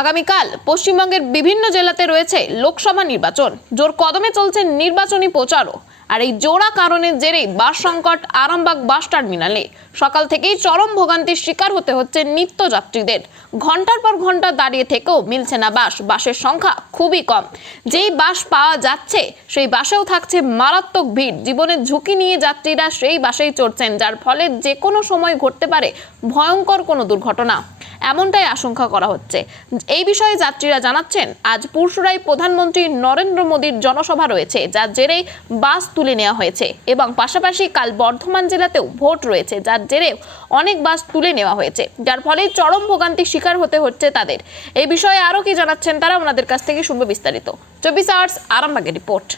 আগামীকাল পশ্চিমবঙ্গের বিভিন্ন জেলাতে রয়েছে লোকসভা নির্বাচন। জোর কদমে চলছে নির্বাচনী প্রচারও। আর এই জোড়া কারণের জেরেই বাস সংকট আরামবাগ বাস টার্মিনালে। সকাল থেকেই চরম ভোগান্তির শিকার হতে হচ্ছে নিত্যযাত্রীদের। ঘন্টার পর ঘন্টা দাঁড়িয়ে থেকেও মিলছে না বাস। বাসের সংখ্যা খুবই কম। যেই বাস পাওয়া যাচ্ছে সেই বাসেও থাকছে মারাত্মক ভিড়। জীবনের ঝুঁকি নিয়ে যাত্রীরা সেই বাসেই চড়ছেন, যার ফলে যে কোনো সময় ঘটতে পারে ভয়ঙ্কর কোনো দুর্ঘটনা। এমনটাই আশঙ্কা করা হচ্ছে। এই বিষয়ে যাত্রীরা জানাচ্ছেন, আজ পুরসুরায় প্রধানমন্ত্রী নরেন্দ্র মোদীর জনসভা রয়েছে, যার জেরেই বাস তুলে নেওয়া হয়েছে, এবং পাশাপাশি কাল বর্ধমান জেলাতেও ভোট রয়েছে, যার জেরে অনেক বাস তুলে নেওয়া হয়েছে, যার ফলে চরম ভোগান্তির শিকার হতে হচ্ছে তাদের। এই বিষয়ে আরো কি জানাচ্ছেন তারা, ওনাদের কাছ থেকে শুনবো বিস্তারিত। 24 আওয়ার্স আরামবাগের রিপোর্ট।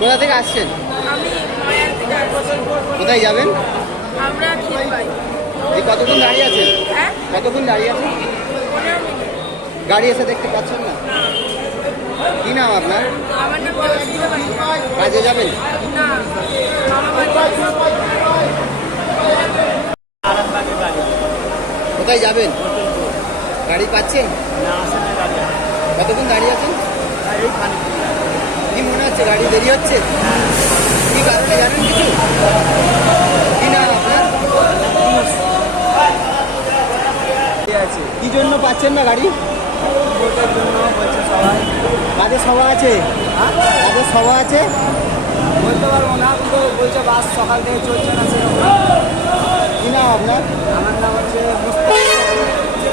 কোথা থেকে আসছেন? আমি নয়ার থেকে আসছি। কোথায় যাবেন? আমরা খিলপাই। এই কতক্ষণ দাঁড়িয়ে আছেন? হ্যাঁ, কতক্ষণ দাঁড়িয়ে আছেন? 15 মিনিট। গাড়ি এসে দেখতে পাচ্ছেন না? কি নাম আপনার? আমার নাম দেবশ্রীতা পাত্র। কাজে যাবেন? না, মামা বাড়ি। কোথায় যাবেন? গাড়ি পাচ্ছেন? কতক্ষণ দাঁড়িয়ে আছেন? কি মনে হচ্ছে, গাড়ি দেরি হচ্ছে? কি কারণে জানেন কিছু? কি নাম আপনার? কি জন্য পাচ্ছেন না গাড়ি? ভোটের জন্য বলছে সবাই। কাদের সভা আছে? কাদের সভা আছে? বলতে পারবো না, কিন্তু বলছে বাস সকাল থেকে চলছে না সেরকম। কি নাম আপনার? আমার নাম হচ্ছে মুস্তাক।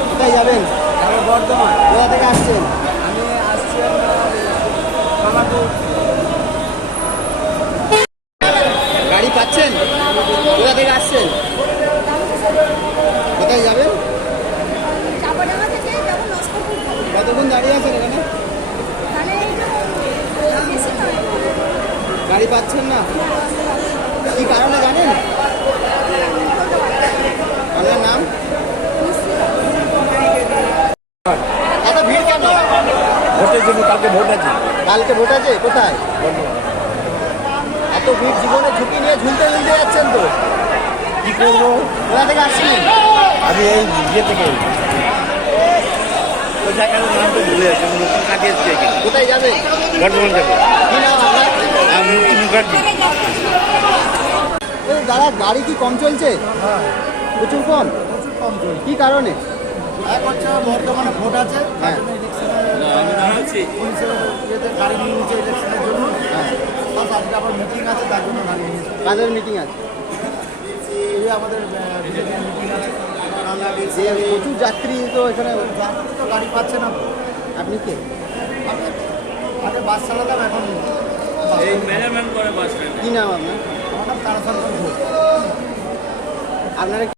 কোথায় যাবেন? আমি বর্ধমান। কোথা থেকে আসছেন? আমি আসছি আপনার কামারপুর। গাড়ি পাচ্ছেন? কোথা থেকে আসছেন? কোথায় যাবেন? কতক্ষণ দাঁড়িয়ে আছেন এখানে? গাড়ি পাচ্ছেন না? কি কারণে জানেন? আপনার নাম? এত ভিড় কেন? ভোটের জন্য কালকে ভোট আছে। কালকে ভোট আছে? কোথায়? এত ভিড়, জীবনে ঝুঁকি নিয়ে ঝুলতে ঝুলতে যাচ্ছেন তো। কি করবো? কোথা থেকে আসছেন? আমি এই ইয়ে থেকে ওই জায়গার নাম তো ভুলে যাচ্ছি, আমি নতুন কাজে এসেছি এখানে। কোথায় যাবেন? বর্ধমান যাবো। কি নাম আপনার? আমি মুক্তি মুখার্জি। দাদা, গাড়ি কি কম চলছে? প্রচুর কম? প্রচুর কম চলছে। কি কারণে? এক হচ্ছে বর্ধমানে ভোট আছে, হ্যাঁ। পুলিশের ইয়েতে গাড়ি নিয়ে নিচ্ছে ইলেকশনের জন্য। হ্যাঁ। প্লাস আজকে আবার মিটিং আছে, তার জন্য গাড়ি নিয়ে নিচ্ছে। কাদের মিটিং আছে? এই আমাদের বিজেপির মিটিং আছে। যে প্রচুর যাত্রী তো এখানে। যাত্রী তো গাড়ি পাচ্ছে না। আপনি কে? আমি আগে বাস চালাতাম, এখন এই ম্যানেজমেন্ট করে বাস কি নাম আপনার? আমার নাম তারাশঙ্কর ঘোষ। আপনারা